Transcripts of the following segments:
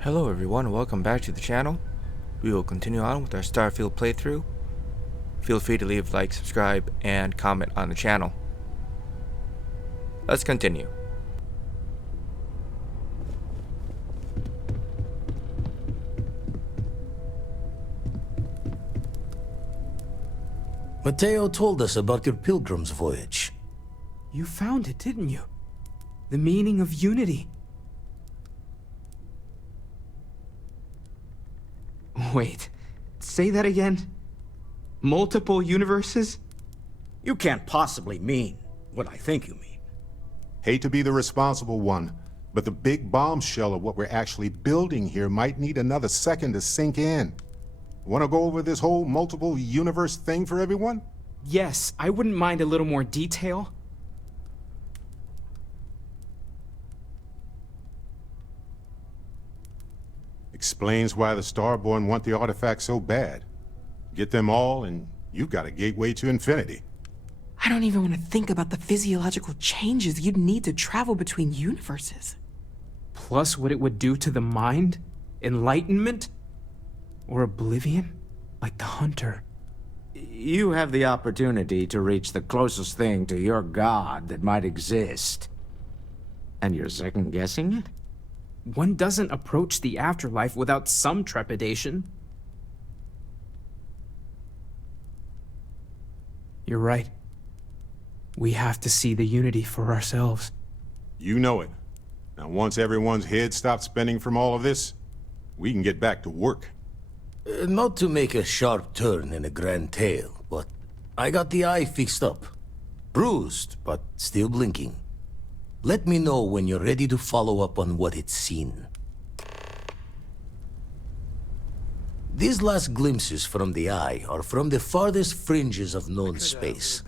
Hello everyone, welcome back to the channel. We will continue on with our Starfield playthrough. Feel free to leave a like, subscribe, and comment on the channel. Let's continue. Mateo told us about your pilgrim's voyage. You found it, didn't you? The meaning of unity. Wait, say that again? Multiple universes? You can't possibly mean what I think you mean. Hate to be the responsible one, but the big bombshell of what we're actually building here might need another second to sink in. Want to go over this whole multiple universe thing for everyone? Yes, I wouldn't mind a little more detail. Explains why the Starborn want the artifact so bad. Get them all, and you've got a gateway to infinity. I don't even want to think about the physiological changes you'd need to travel between universes. Plus what it would do to the mind? Enlightenment? Or oblivion? Like the Hunter. You have the opportunity to reach the closest thing to your god that might exist. And you're second-guessing it? One doesn't approach the afterlife without some trepidation. You're right. We have to see the unity for ourselves. You know it. Now once everyone's head stops spinning from all of this, we can get back to work. Not to make a sharp turn in a grand tale, but I got the eye fixed up. Bruised, but still blinking. Let me know when you're ready to follow up on what it's seen. These last glimpses from the eye are from the farthest fringes of known space.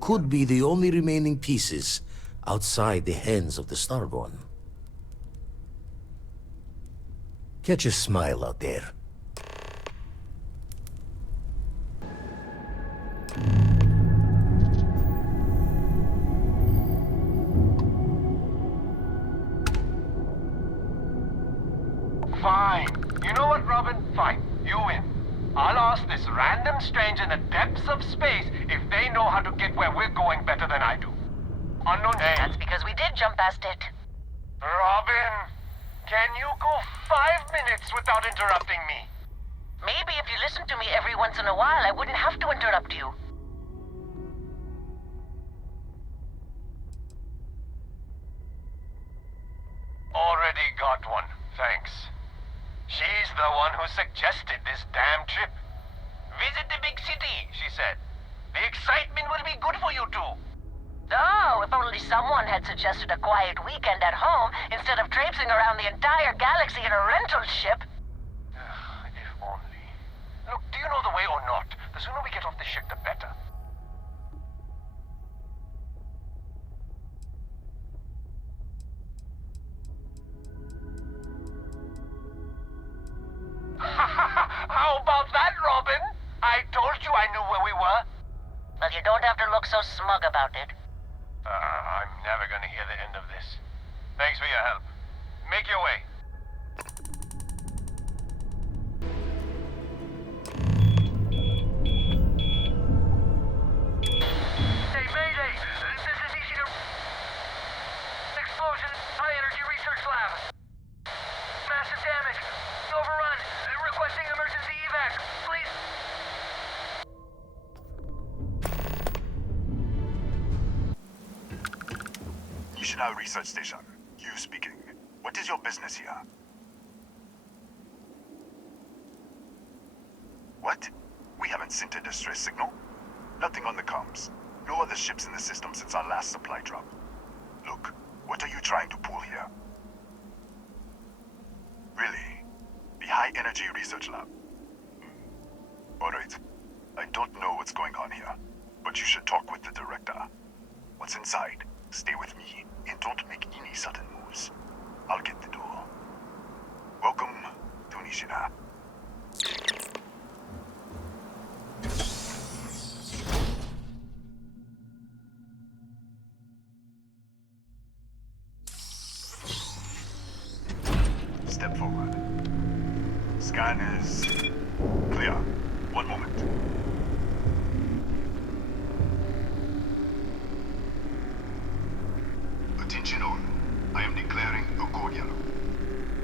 Could be the only remaining pieces outside the hands of the Starborn. Catch a smile out there. Fine. You know what, Robin? Fine. You win. I'll ask this random stranger in the depths of space if they know how to get where we're going better than I do. Unknown name. That's because we did jump past it. Robin, can you go 5 minutes without interrupting me? Maybe if you listened to me every once in a while, I wouldn't have to interrupt you. Already got one. Thanks. She's the one who suggested this damn trip. Visit the big city, she said. The excitement will be good for you two. Oh, if only someone had suggested a quiet weekend at home instead of traipsing around the entire galaxy in a rental ship. If only. Look, do you know the way or not? The sooner we get off the ship, the better. How about that, Robin? I told you I knew where we were. Well, you don't have to look so smug about it. I'm never gonna hear the end of this. Thanks for your help. Make your way. Hey, Mayday! This is Ishida. Explosion, high energy research lab. Massive damage. Overrun. Requesting emergency evac. Please. Ishida Research Station. You speaking. What is your business here? What? We haven't sent a distress signal? Nothing on the comms. No other ships in the system since our last supply drop. Look, what are you trying to pull here? Really? The High Energy Research Lab? Alright. I don't know what's going on here, but you should talk with the director. What's inside? Stay with me, and don't make any sudden moves. I'll get the door. Welcome to Nishina. step forward. Scan is clear. One moment. Attention all. I am declaring a code yellow.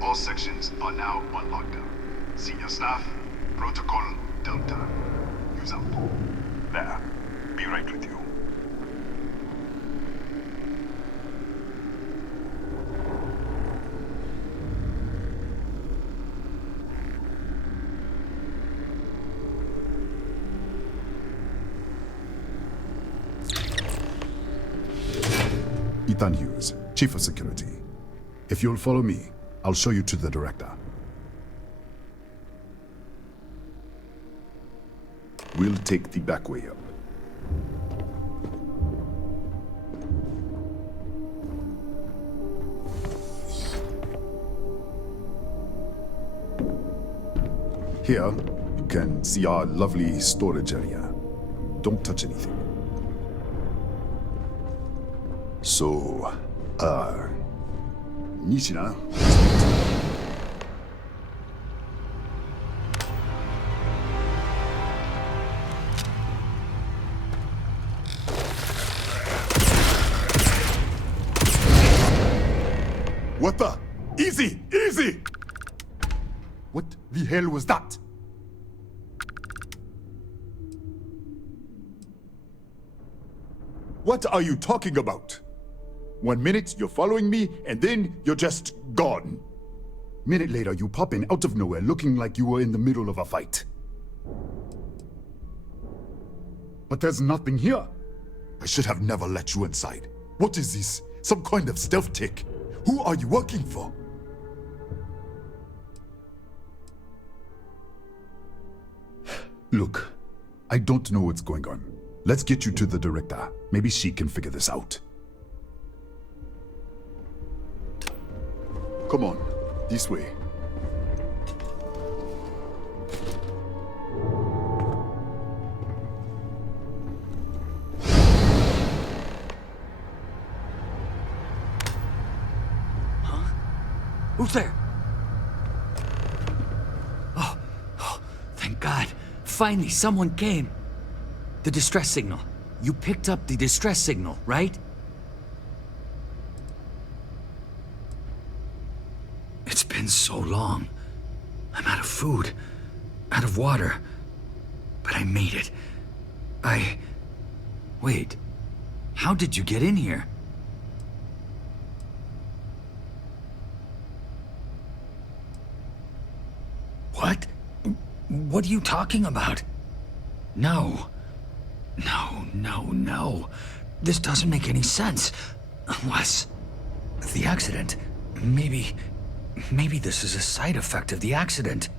All sections are now on lockdown. Senior staff, protocol Delta. Use up. There. Be right with you. Ethan Hughes, Chief of Security. If you'll follow me, I'll show you to the director. We'll take the back way up. Here, you can see our lovely storage area. Don't touch anything. So, Nishina. What the? Easy! Easy! What the hell was that? What are you talking about? 1 minute, you're following me, and then you're just gone. Minute later, you pop in out of nowhere looking like you were in the middle of a fight. But there's nothing here. I should have never let you inside. What is this? Some kind of stealth tick? Who are you working for? Look, I don't know what's going on. Let's get you to the director. Maybe she can figure this out. Come on, this way. Who's there? Oh, thank God. Finally, someone came. The distress signal. You picked up the distress signal, right? It's been so long. I'm out of food, out of water. But I made it. Wait. How did you get in here? What? What are you talking about? No. No. This doesn't make any sense. Unless... the accident. Maybe this is a side effect of the accident.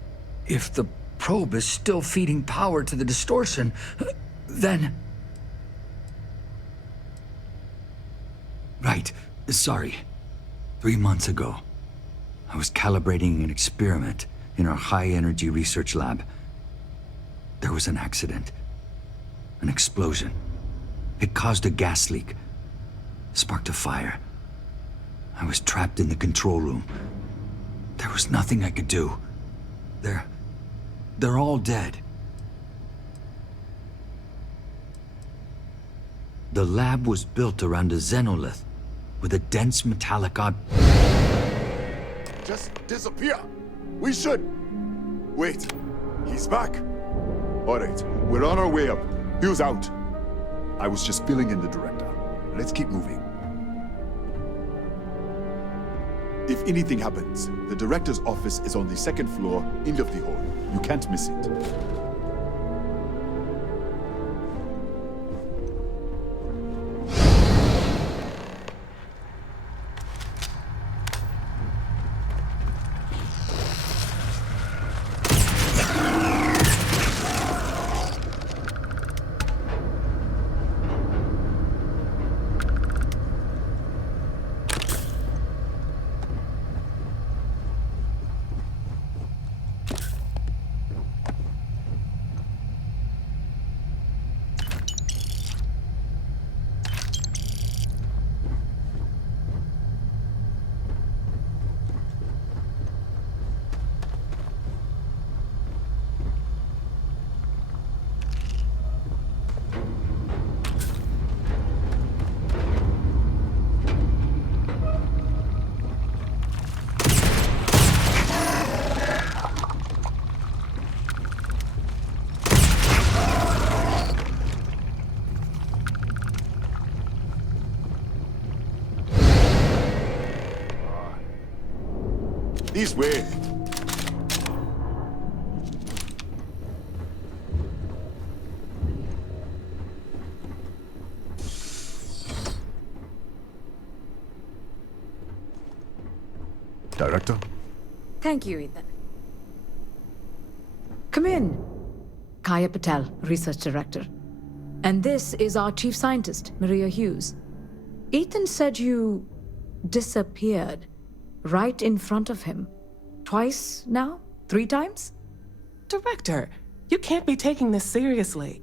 If the probe is still feeding power to the distortion, then... Right. Sorry. 3 months ago, I was calibrating an experiment in our high-energy research lab. There was an accident. An explosion. It caused a gas leak. Sparked a fire. I was trapped in the control room. There was nothing I could do. They're all dead. The lab was built around a xenolith with a dense metallic Just disappear. We should. Wait, he's back. All right, we're on our way up. Hugh's out. I was just filling in the director. Let's keep moving. If anything happens, the director's office is on the second floor, end of the hall. You can't miss it. This way. Director? Thank you, Ethan. Come in. Kaya Patel, Research Director. And this is our Chief Scientist, Maria Hughes. Ethan said you disappeared right in front of him. Twice now? 3 times? Director, you can't be taking this seriously.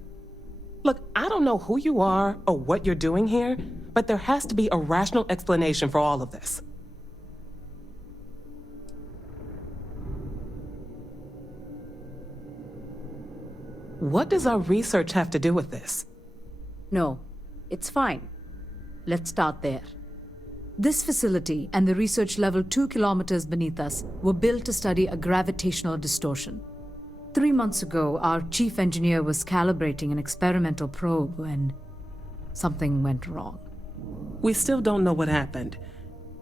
Look, I don't know who you are or what you're doing here, but there has to be a rational explanation for all of this. What does our research have to do with this? No, it's fine. Let's start there. This facility and the research level 2 kilometers beneath us were built to study a gravitational distortion. 3 months ago, our chief engineer was calibrating an experimental probe when something went wrong. We still don't know what happened.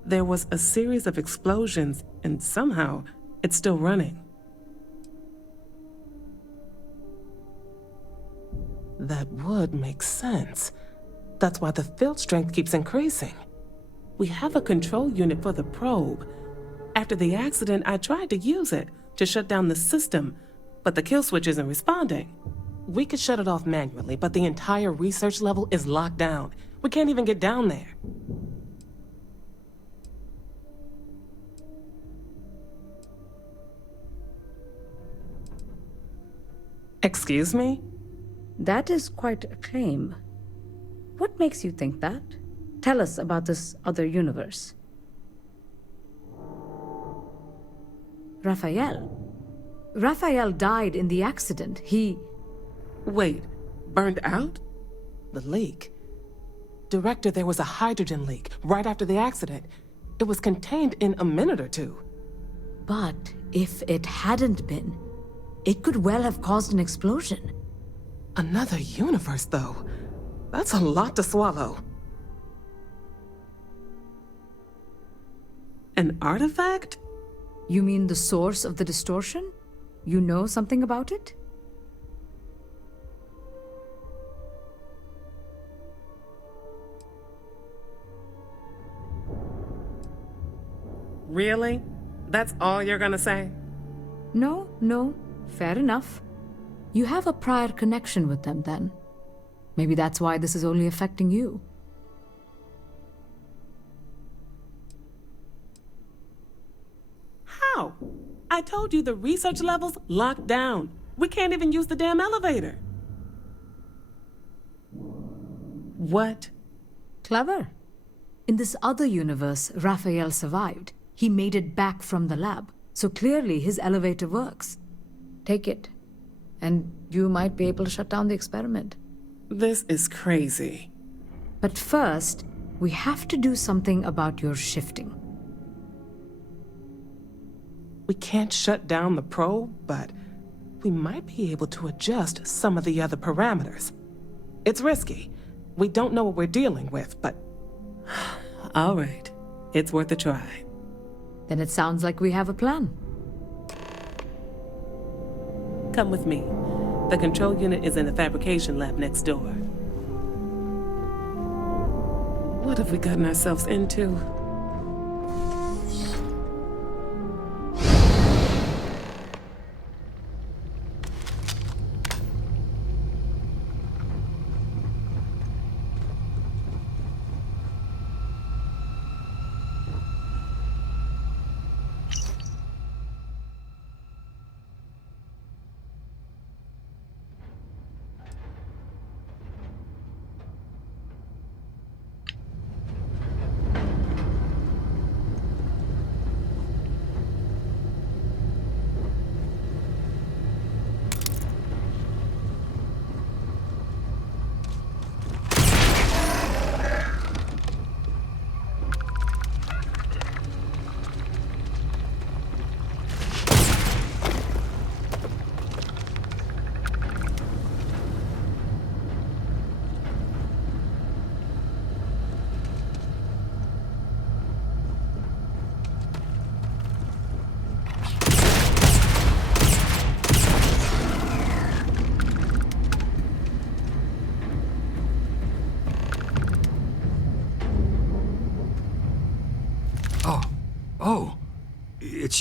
There was a series of explosions, and somehow it's still running. That would make sense. That's why the field strength keeps increasing. We have a control unit for the probe. After the accident, I tried to use it to shut down the system, but the kill switch isn't responding. We could shut it off manually, but the entire research level is locked down. We can't even get down there. Excuse me? That is quite a claim. What makes you think that? Tell us about this other universe. Raphael died in the accident. He... Wait, burned out? The leak. Director, there was a hydrogen leak right after the accident. It was contained in a minute or 2. But if it hadn't been, it could well have caused an explosion. Another universe, though. That's a lot to swallow. An artifact? You mean the source of the distortion? You know something about it? Really? That's all you're gonna say? No, fair enough. You have a prior connection with them then. Maybe that's why this is only affecting you. How? I told you the research level's locked down. We can't even use the damn elevator. What? Clever. In this other universe, Raphael survived. He made it back from the lab, so clearly his elevator works. Take it, and you might be able to shut down the experiment. This is crazy. But first, we have to do something about your shifting. We can't shut down the probe, but we might be able to adjust some of the other parameters. It's risky. We don't know what we're dealing with, but... All right. It's worth a try. Then it sounds like we have a plan. Come with me. The control unit is in the fabrication lab next door. What have we gotten ourselves into?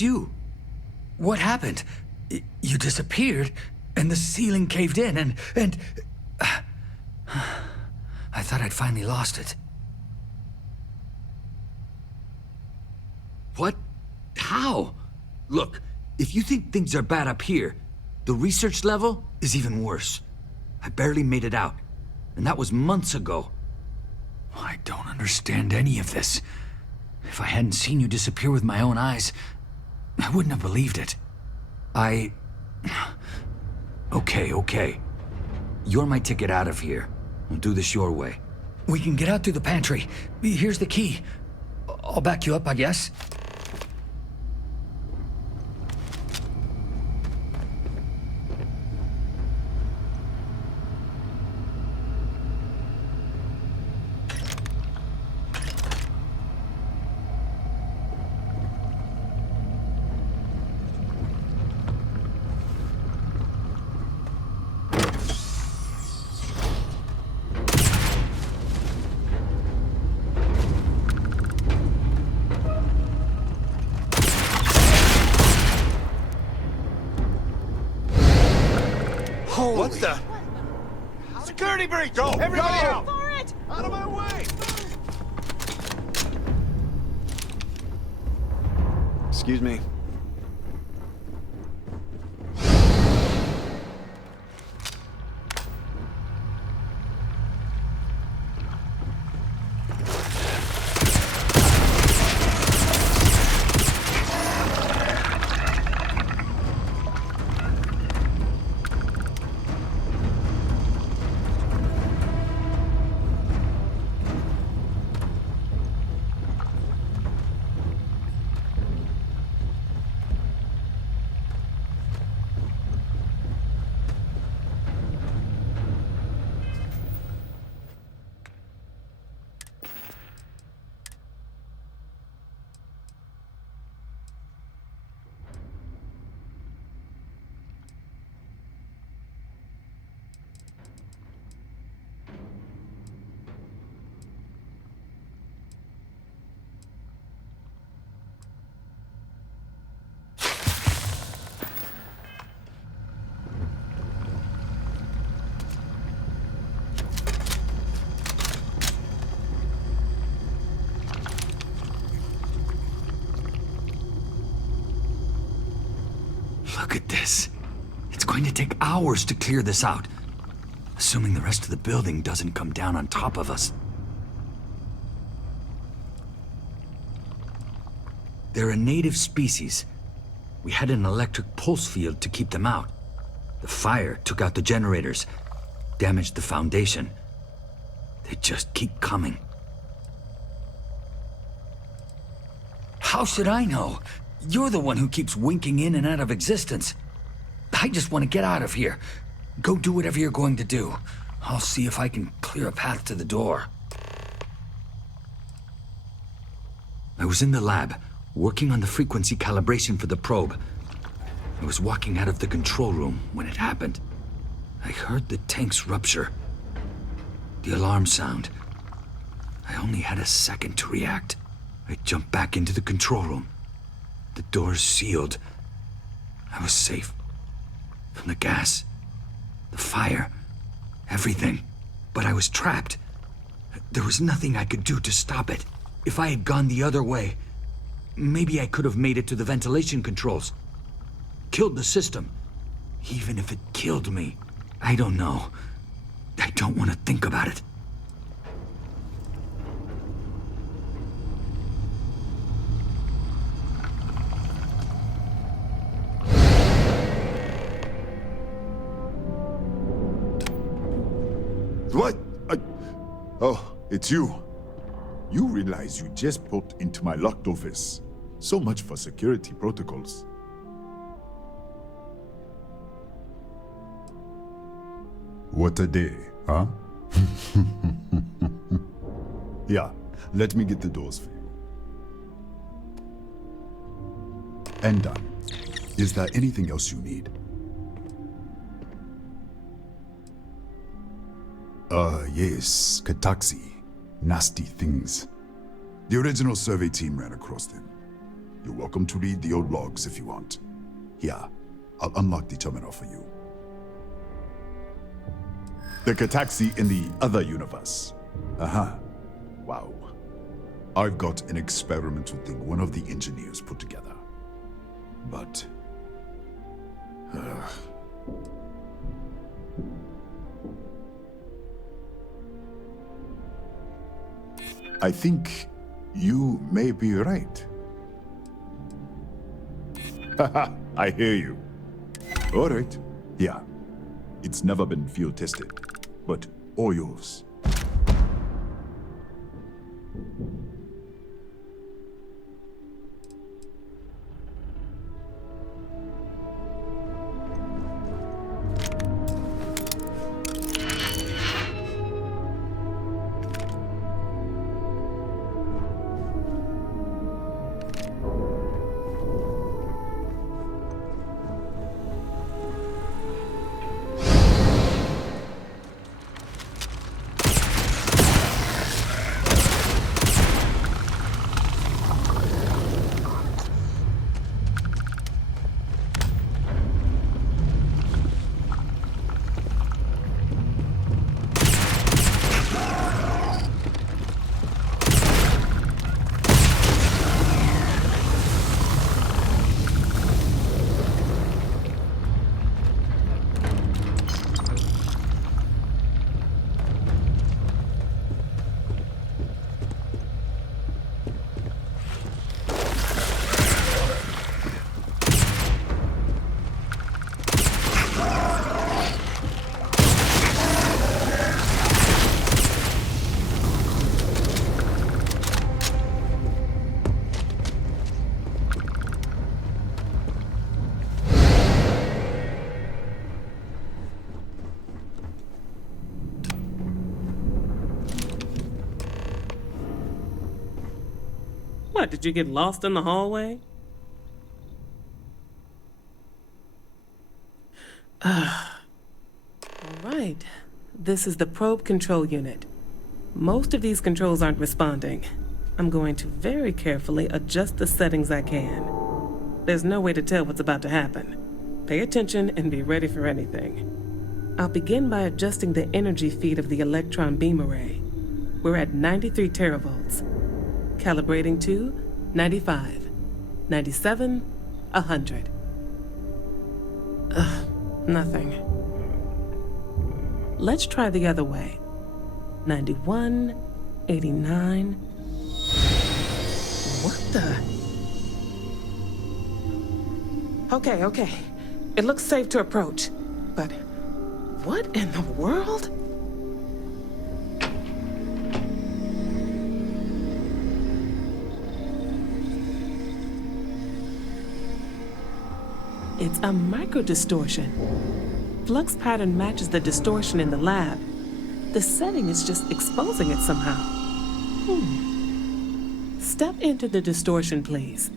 It's you. What happened? You disappeared, and the ceiling caved in, and... I thought I'd finally lost it. What? How? Look, if you think things are bad up here, the research level is even worse. I barely made it out, and that was months ago. I don't understand any of this. If I hadn't seen you disappear with my own eyes, I wouldn't have believed it. Okay. You're my ticket out of here. We'll do this your way. We can get out through the pantry. Here's the key. I'll back you up, I guess. What the? Security breach! Go! Everybody out! For it! Out of my way! Excuse me. Look at this. It's going to take hours to clear this out. Assuming the rest of the building doesn't come down on top of us. They're a native species. We had an electric pulse field to keep them out. The fire took out the generators, damaged the foundation. They just keep coming. How should I know? You're the one who keeps winking in and out of existence. I just want to get out of here. Go do whatever you're going to do. I'll see if I can clear a path to the door. I was in the lab, working on the frequency calibration for the probe. I was walking out of the control room when it happened. I heard the tanks rupture. The alarm sound. I only had a second to react. I jumped back into the control room. The doors sealed. I was safe. From the gas, the fire, everything. But I was trapped. There was nothing I could do to stop it. If I had gone the other way, maybe I could have made it to the ventilation controls. Killed the system. Even if it killed me, I don't know. I don't want to think about it. What? Oh, it's you. You realize you just popped into my locked office. So much for security protocols. What a day, huh? Yeah, let me get the doors for you. And done. Is there anything else you need? Yes, Kataxi. Nasty things. The original survey team ran across them. You're welcome to read the old logs if you want. Here, I'll unlock the terminal for you. The Cataxi in the other universe. Wow. I've got an experimental thing one of the engineers put together. But... I think you may be right. Haha, I hear you. All right. Yeah. It's never been field tested, but all yours. What, did you get lost in the hallway? All right. This is the probe control unit. Most of these controls aren't responding. I'm going to very carefully adjust the settings I can. There's no way to tell what's about to happen. Pay attention and be ready for anything. I'll begin by adjusting the energy feed of the electron beam array. We're at 93 teravolts. Calibrating to 95, 97, 100. Nothing. Let's try the other way. 91, 89. What the? Okay. It looks safe to approach. But what in the world? It's a microdistortion. Flux pattern matches the distortion in the lab. The setting is just exposing it somehow. Step into the distortion, please.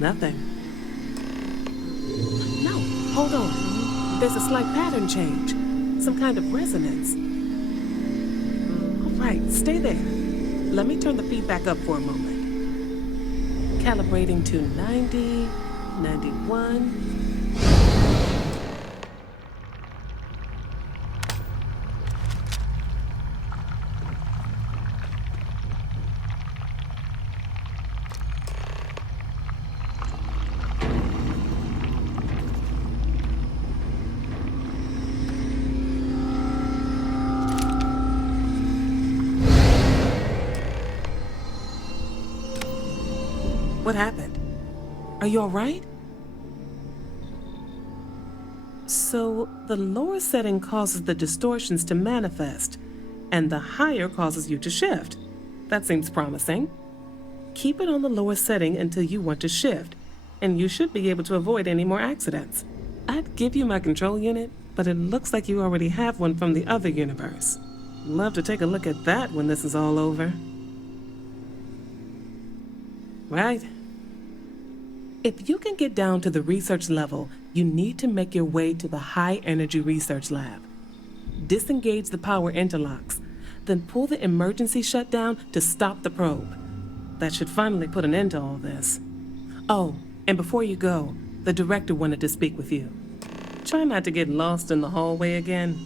Nothing. No, hold on. There's a slight pattern change. Some kind of resonance. All right, stay there. Let me turn the feedback up for a moment. Calibrating to 90, 91. What happened? Are you all right? So, the lower setting causes the distortions to manifest, and the higher causes you to shift. That seems promising. Keep it on the lower setting until you want to shift, and you should be able to avoid any more accidents. I'd give you my control unit, but it looks like you already have one from the other universe. Love to take a look at that when this is all over. Right. If you can get down to the research level You need to make your way to the High Energy Research Lab. Disengage the power interlocks, then pull the emergency shutdown to stop the probe. That should finally put an end to all this. Oh, and before you go, the director wanted to speak with you. Try not to get lost in the hallway again.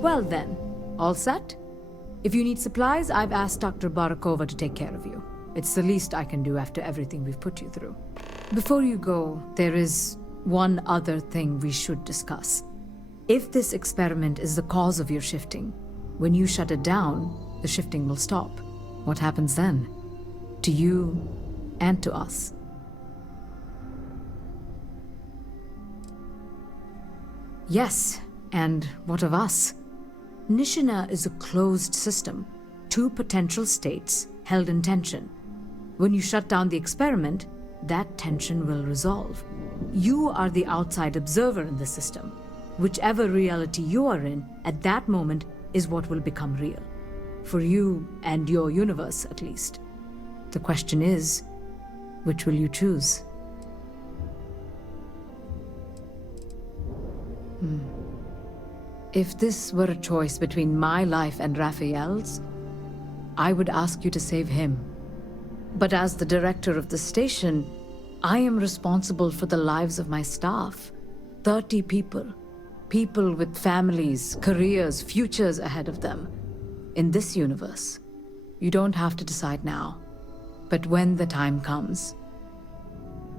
Well then, all set? If you need supplies, I've asked Dr. Barakova to take care of you. It's the least I can do after everything we've put you through. Before you go, there is one other thing we should discuss. If this experiment is the cause of your shifting, when you shut it down, the shifting will stop. What happens then? To you and to us. Yes, and what of us? Nishina is a closed system, 2 potential states held in tension. When you shut down the experiment, that tension will resolve. You are the outside observer in the system. Whichever reality you are in at that moment is what will become real. For you and your universe, at least. The question is, which will you choose? If this were a choice between my life and Raphael's, I would ask you to save him. But as the director of the station, I am responsible for the lives of my staff. 30 people. People with families, careers, futures ahead of them. In this universe, you don't have to decide now. But when the time comes,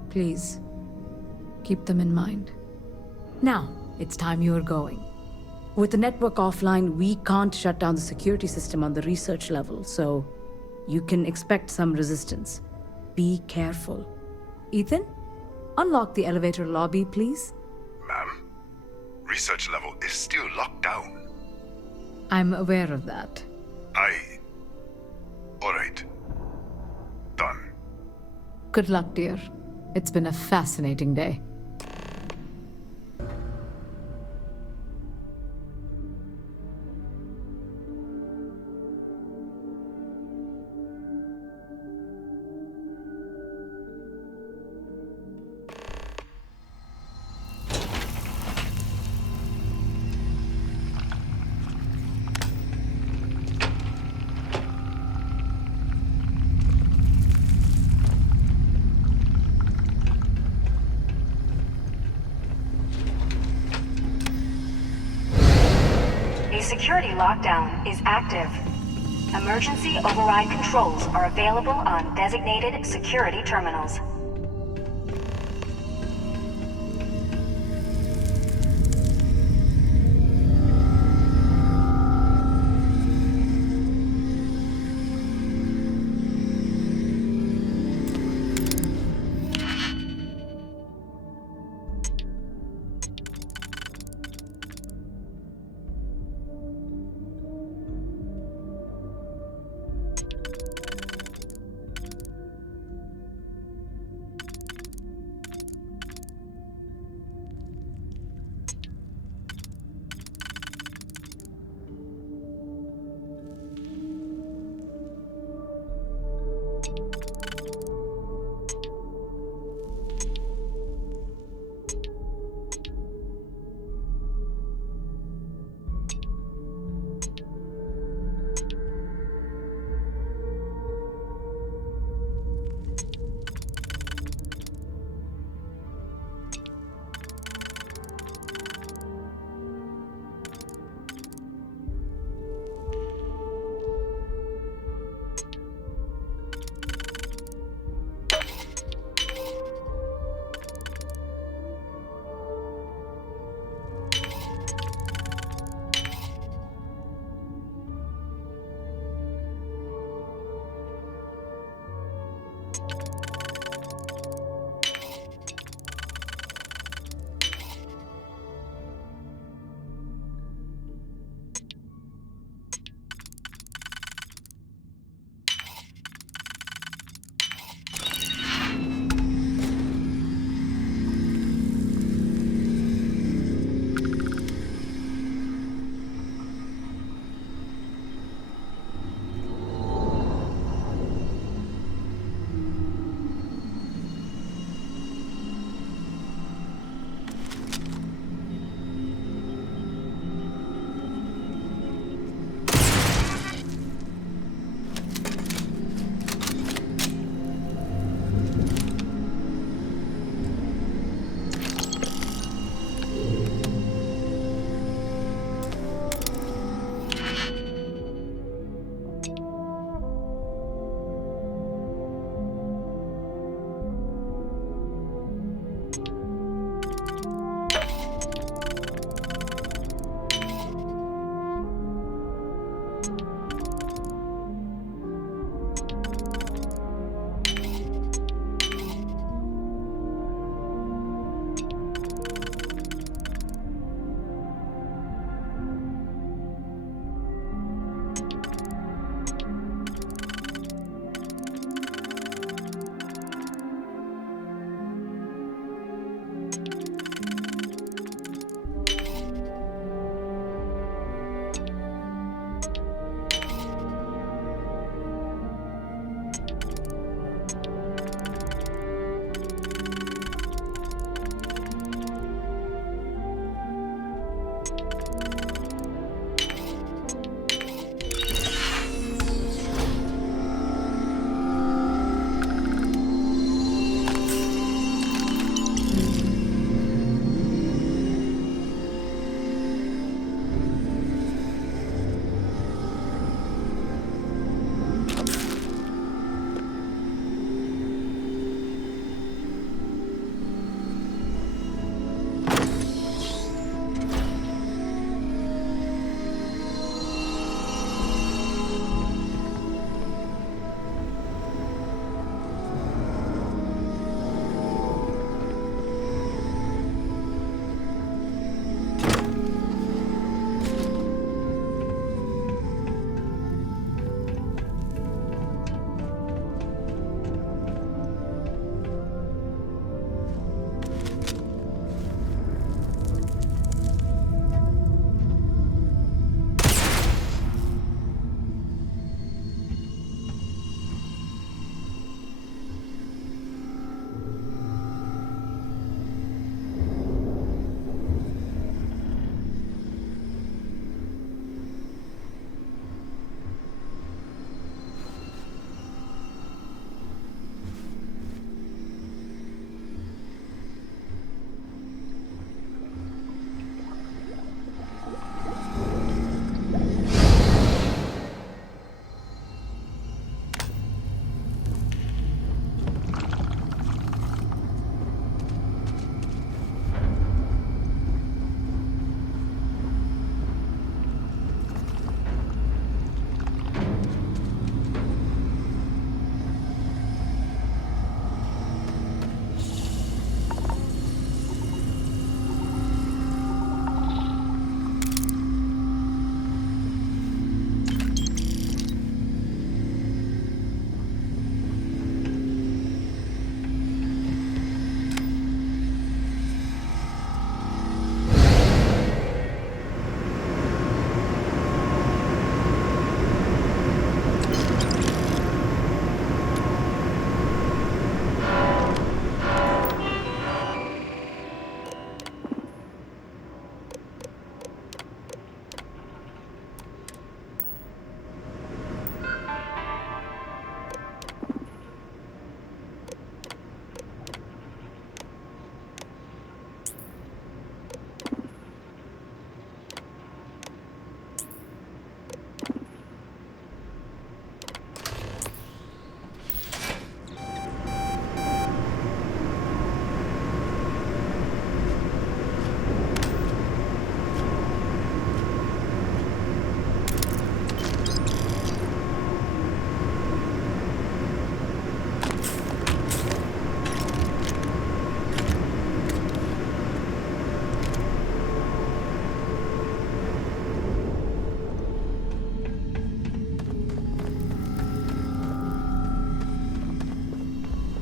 please, keep them in mind. Now, it's time you are going. With the network offline, we can't shut down the security system on the research level, so you can expect some resistance. Be careful. Ethan, unlock the elevator lobby, please. Ma'am, research level is still locked down. I'm aware of that. Alright. Done. Good luck, dear. It's been a fascinating day. A security lockdown is active. Emergency override controls are available on designated security terminals.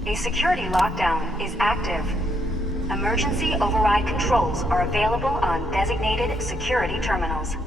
A security lockdown is active. Emergency override controls are available on designated security terminals.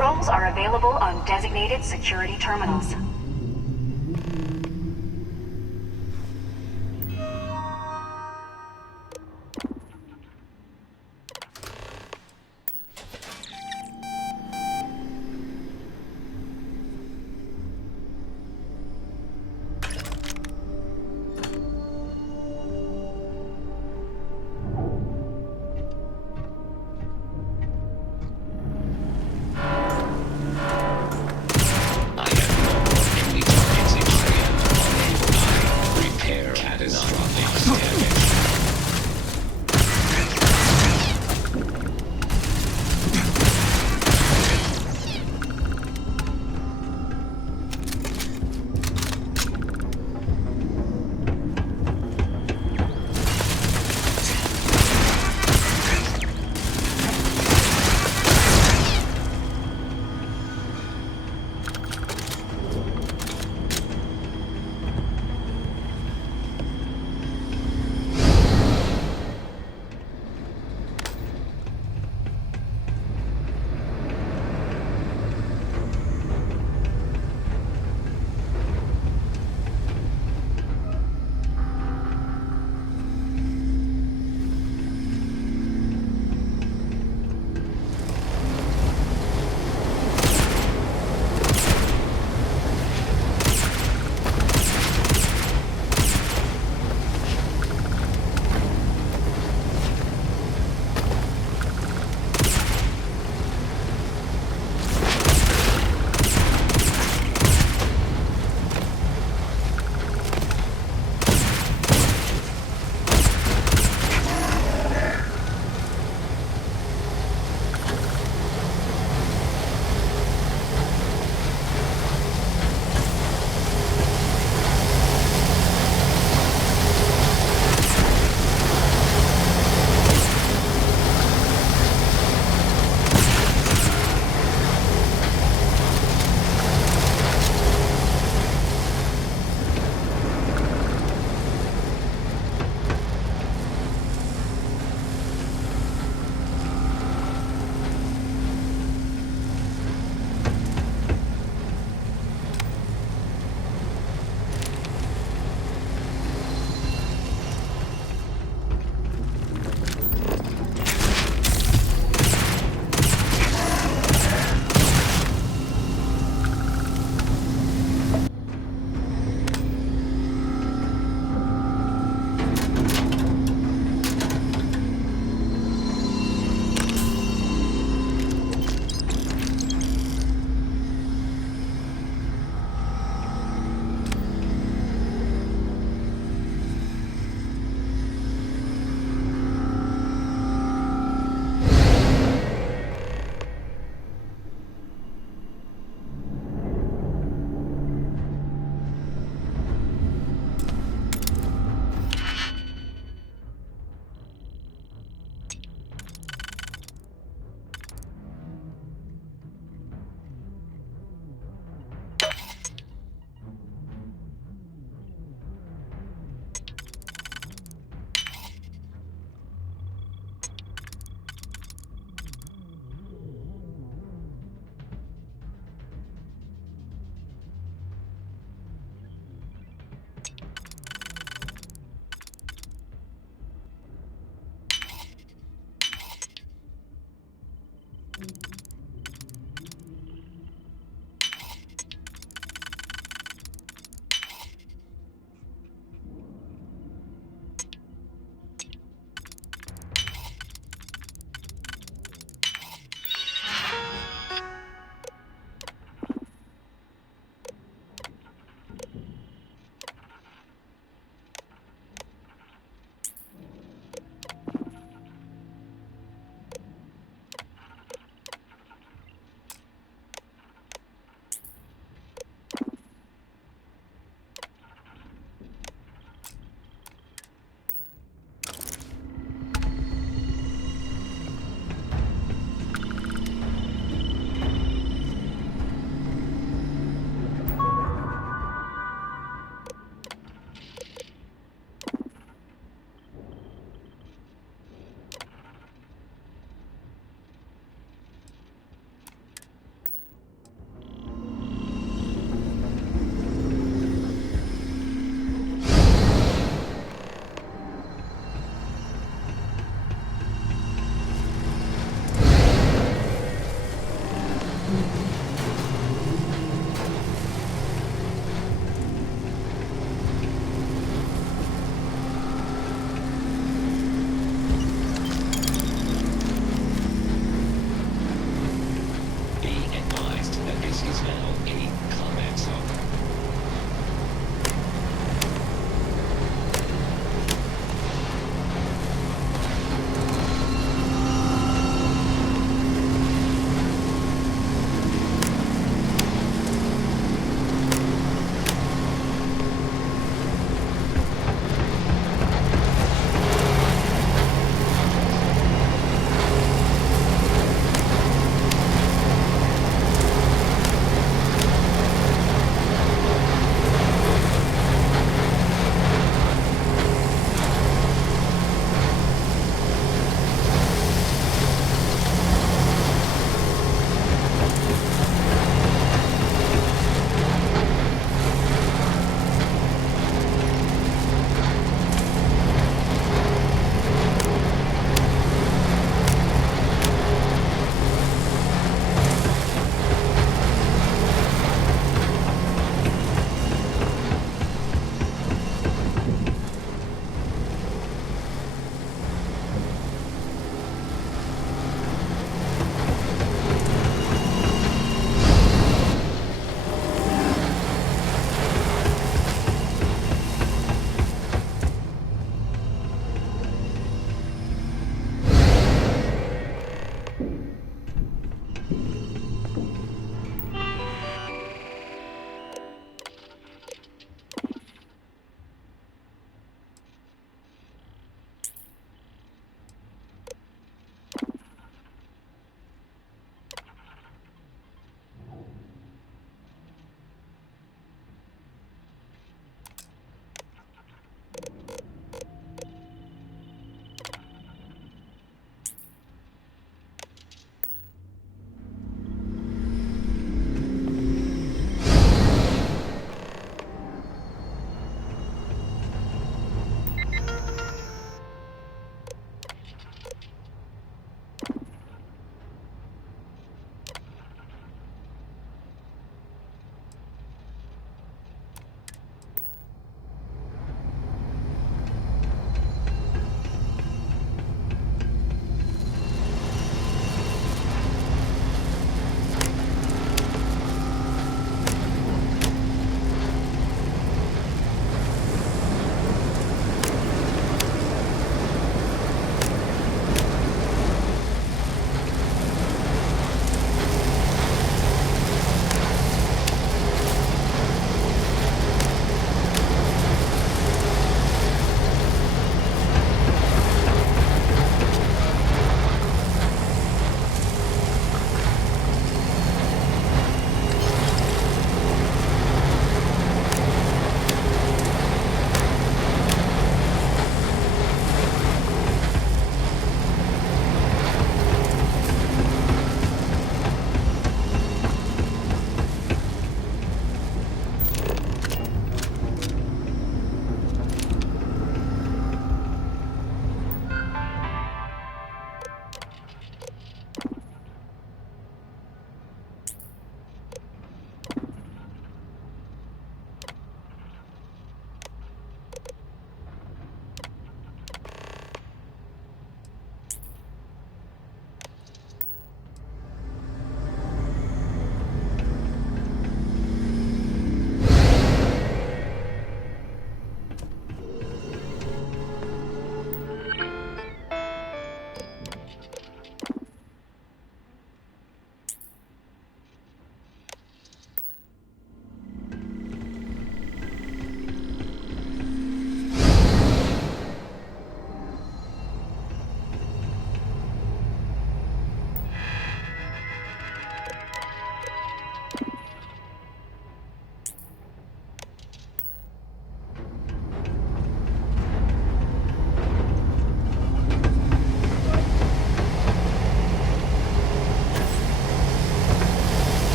Controls are available on designated security terminals.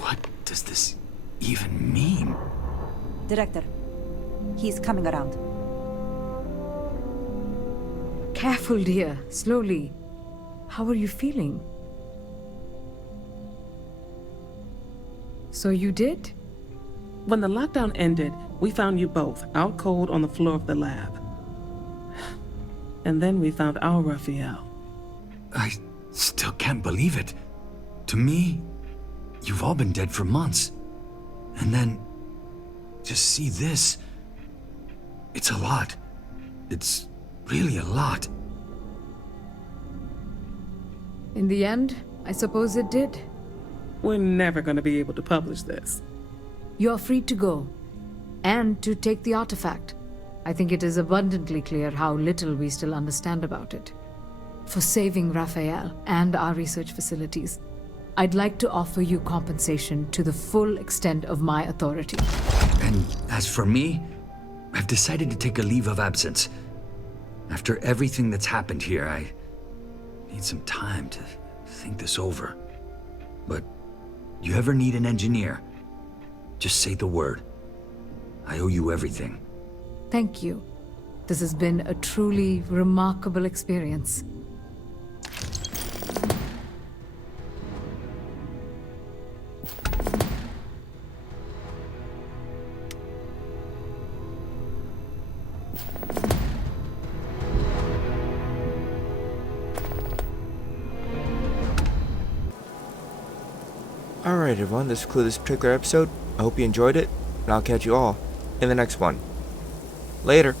What does this even mean? Director, he's coming around. Careful, dear. Slowly. How are you feeling? So you did? When the lockdown ended, we found you both out cold on the floor of the lab. And then we found our Raphael. I still can't believe it. To me, you've all been dead for months. And then, just see this. It's a lot. It's really a lot. In the end, I suppose it did. We're never going to be able to publish this. You are free to go. And to take the artifact. I think it is abundantly clear how little we still understand about it. For saving Raphael and our research facilities, I'd like to offer you compensation to the full extent of my authority. And as for me, I've decided to take a leave of absence. After everything that's happened here, I need some time to think this over. But you ever need an engineer, just say the word. I owe you everything. Thank you. This has been a truly remarkable experience. Alright everyone, this concludes this particular episode. I hope you enjoyed it, and I'll catch you all in the next one. Later.